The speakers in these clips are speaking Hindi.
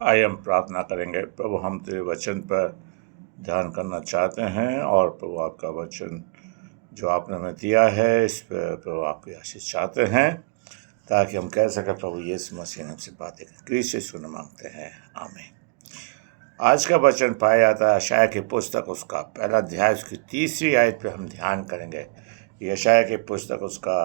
आइए हम प्रार्थना करेंगे। प्रभु, हम तेरे वचन पर ध्यान करना चाहते हैं और प्रभु आपका वचन जो आपने हमें दिया है इस पर प्रभु आपकी आशीष चाहते हैं ताकि हम कह सकें प्रभु यीशु मसीह ने हमसे बातें करें। क्रीस्त यीशु ने मांगते हैं, आमीन। आज का वचन पाया जाता है यशायाह की पुस्तक उसका पहला अध्याय उसकी तीसरी आयत पे हम ध्यान करेंगे। यशायाह की पुस्तक उसका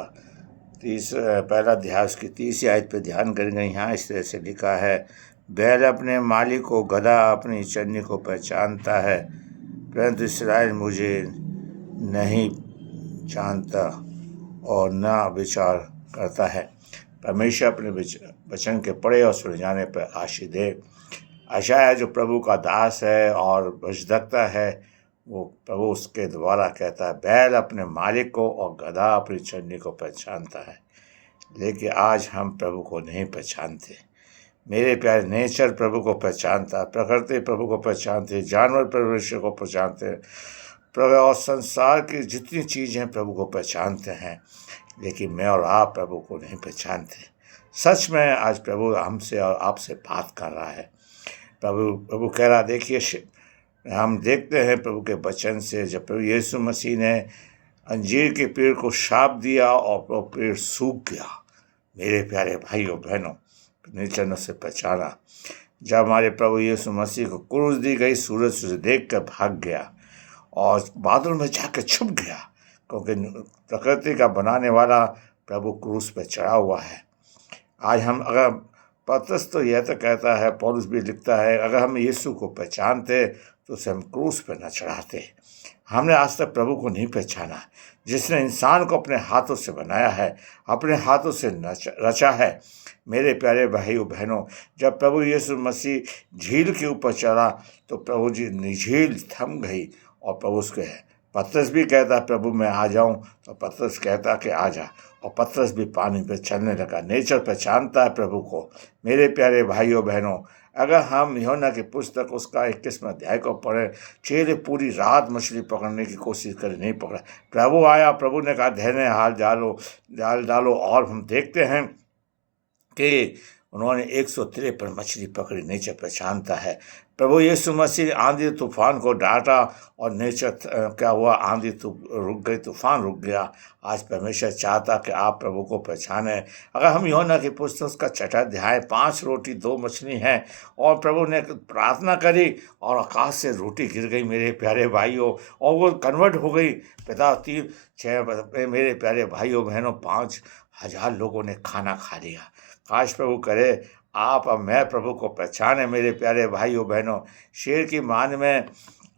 पहला अध्याय उसकी तीसरी आयत पे ध्यान करेंगे। यहाँ इस तरह से लिखा है, बैल अपने मालिक को, गधा अपनी चरनी को पहचानता है, परंतु इसराइल मुझे नहीं जानता और न विचार करता है। परमेश्वर अपने वचन के पढ़े और सुने जाने पर आशीष दे। यशायाह जो प्रभु का दास है और भजदक्ता है, वो प्रभु उसके द्वारा कहता है, बैल अपने मालिक को और गधा अपनी चरनी को पहचानता है। लेकिन आज हम प्रभु को नहीं पहचानते। मेरे प्यारे, नेचर प्रभु को पहचानता, प्रकृति प्रभु को पहचानते, जानवर परमेश्वर को पहचानते, प्रभु और संसार की जितनी चीज़ें हैं प्रभु को पहचानते हैं। लेकिन मैं और आप प्रभु को नहीं पहचानते। सच में आज प्रभु हमसे और आपसे बात कर रहा है। प्रभु कह रहा, देखिए, हम देखते हैं प्रभु के वचन से, जब प्रभु यीशु मसीह ने अंजीर के पेड़ को शाप दिया और वो पेड़ सूख गया। मेरे प्यारे भाइयों बहनों, नेचर ने उसे पहचाना। जब हमारे प्रभु यीशु मसीह को क्रूस दी गई, सूरज उसे देख कर भाग गया और बादल में जाकर छुप गया, क्योंकि प्रकृति का बनाने वाला प्रभु क्रूस पर चढ़ा हुआ है। आज हम अगर पतरस तो यह तो कहता है, पौलुस भी लिखता है, अगर हम यीशु को पहचानते तो उसे हम क्रूस पर न चढ़ाते। हमने आज तक प्रभु को नहीं पहचाना, जिसने इंसान को अपने हाथों से बनाया है, अपने हाथों से रचा है। मेरे प्यारे भाइयों बहनों, जब प्रभु यीशु मसीह झील के ऊपर चढ़ा तो प्रभु जी झील थम गई और प्रभु उसके पतरस भी कहता, प्रभु मैं आ जाऊं, तो पतरस कहता कि आ जा, और पतरस भी पानी पे चलने लगा। नेचर पहचानता है प्रभु को। मेरे प्यारे भाइयों बहनों, अगर हम यूहन्ना की पुस्तक उसका 21वां अध्याय को पढ़ें, चेहरे पूरी रात मछली पकड़ने की कोशिश करे, नहीं पकड़ा। प्रभु आया, प्रभु ने कहा धैर्य हाल जाल डालो, और हम देखते हैं कि उन्होंने 153 मछली पकड़ी। नेचर पहचानता है। प्रभु यीशु मसीह आंधी तूफान को डांटा और नेचर क्या हुआ, आंधी रुक गई, तूफान रुक गया। आज परमेश्वर चाहता कि आप प्रभु को पहचाने। अगर हम यूहन्ना की पुस्तक का 6वां अध्याय, 5 रोटी 2 मछली हैं, और प्रभु ने प्रार्थना करी और आकाश से रोटी गिर गई मेरे प्यारे भाइयों, और वो कन्वर्ट हो गई। पिता 3-6 मेरे प्यारे भाइयों बहनों, 5,000 लोगों ने खाना खा लिया। काश प्रभु करे आप और मैं प्रभु को पहचाने। मेरे प्यारे भाइयों बहनों, शेर की मान में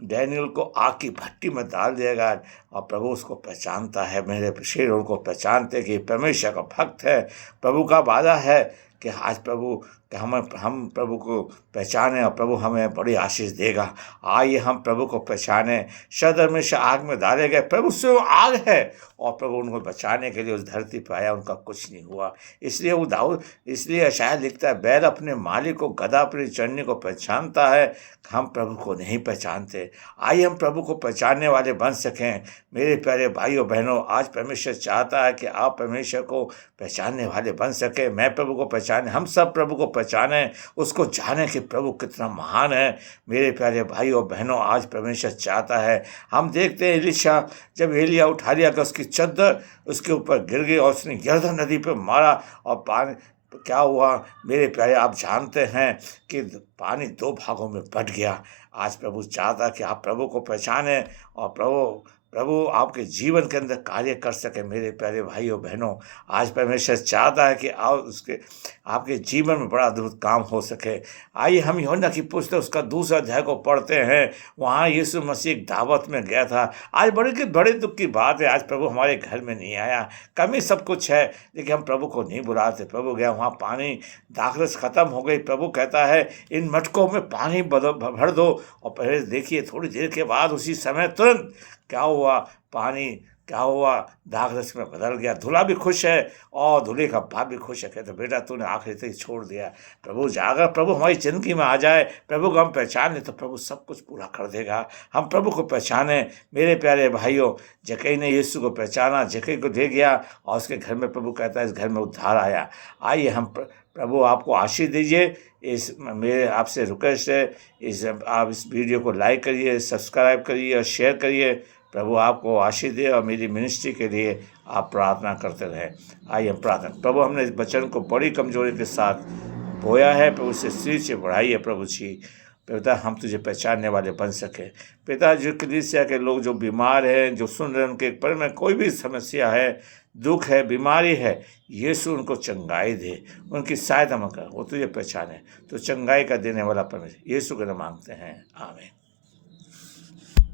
डैनियल को आग की भट्टी में डाल देगा और प्रभु उसको पहचानता है। मेरे शेर उनको पहचानते कि परमेश्वर का भक्त है। प्रभु का वादा है कि आज प्रभु कि हम प्रभु को पहचाने और प्रभु हमें बड़ी आशीष देगा। आइए हम प्रभु को पहचाने। सदर में से आग में डाले गए, प्रभु से वो आग है, और प्रभु उनको बचाने के लिए उस धरती पर आया, उनका कुछ नहीं हुआ। इसलिए यशायाह लिखता है, बैल अपने मालिक को, गधा अपनी चरनी को पहचानता है, हम प्रभु को नहीं पहचानते। आइए हम प्रभु को पहचानने वाले बन सकें। मेरे प्यारे भाइयों बहनों, आज परमेश्वर चाहता है कि आप परमेश्वर को पहचानने वाले बन सके। मैं प्रभु को पहचाने, हम सब प्रभु को पहचाने, उसको जाने कि प्रभु कितना महान है। मेरे प्यारे भाइयों बहनों, आज परमेश्वर चाहता है। हम देखते हैं एलीशा, जब एलिया उठा लिया कि उसकी चद्दर उसके ऊपर गिर गई और उसने यरदन नदी पर मारा और पानी क्या हुआ। मेरे प्यारे, आप जानते हैं कि पानी 2 भागों में बट गया। आज प्रभु चाहता कि आप प्रभु को पहचाने और प्रभु आपके जीवन के अंदर कार्य कर सके। मेरे प्यारे भाइयों बहनों, आज परमेश्वर चाहता है कि आपके जीवन में बड़ा अद्भुत काम हो सके। आइए हम यूहन्ना की पुस्तक उसका 2वां अध्याय को पढ़ते हैं। वहाँ यीशु मसीह एक दावत में गया था। आज बड़े दुख की बात है, आज प्रभु हमारे घर में नहीं आया। कमी सब कुछ है, लेकिन हम प्रभु को नहीं बुलाते। प्रभु गया, वहाँ पानी दाखरस खत्म हो गई। प्रभु कहता है, इन मटकों में पानी भर दो, और पहले देखिए थोड़ी देर के बाद उसी समय तुरंत क्या हुआ, पानी क्या हुआ, दाखरस में बदल गया। दूल्हा भी खुश है और दूल्हे का बाप भी खुश है। कहते बेटा तूने आखिरी तक छोड़ दिया। प्रभु अगर प्रभु हमारी जिंदगी में आ जाए, प्रभु को हम पहचान ले, तो प्रभु सब कुछ पूरा कर देगा। हम प्रभु को पहचाने। मेरे प्यारे भाइयों, जक्कई ने यीशु को पहचाना, जक्कई को दे गया और उसके घर में प्रभु कहता है इस घर में उद्धार आया। आइए हम प्रभु आपको आशीष दीजिए। इस मेरे आपसे रिक्वेस्ट है, आप इस वीडियो को लाइक करिए, सब्सक्राइब करिए और शेयर करिए। प्रभु आपको आशीष दे और मेरी मिनिस्ट्री के लिए आप प्रार्थना करते रहें। आइए हम प्रार्थना। प्रभु, हमने इस वचन को बड़ी कमजोरी के साथ बोया है, प्रभु उसे सिर से बढ़ाइए प्रभु जी। पिता, हम तुझे पहचानने वाले बन सके। पिता, जो कलीसिया के लोग जो बीमार हैं, जो सुन रहे हैं, उनके पर में कोई भी समस्या है, दुख है, बीमारी है, यीशु उनको चंगाई दे, उनकी सहायता मत कर। वो तुझे पहचाने तो चंगाई का देने वाला परमेश्वर यीशु के नाम मांगते हैं, आमीन।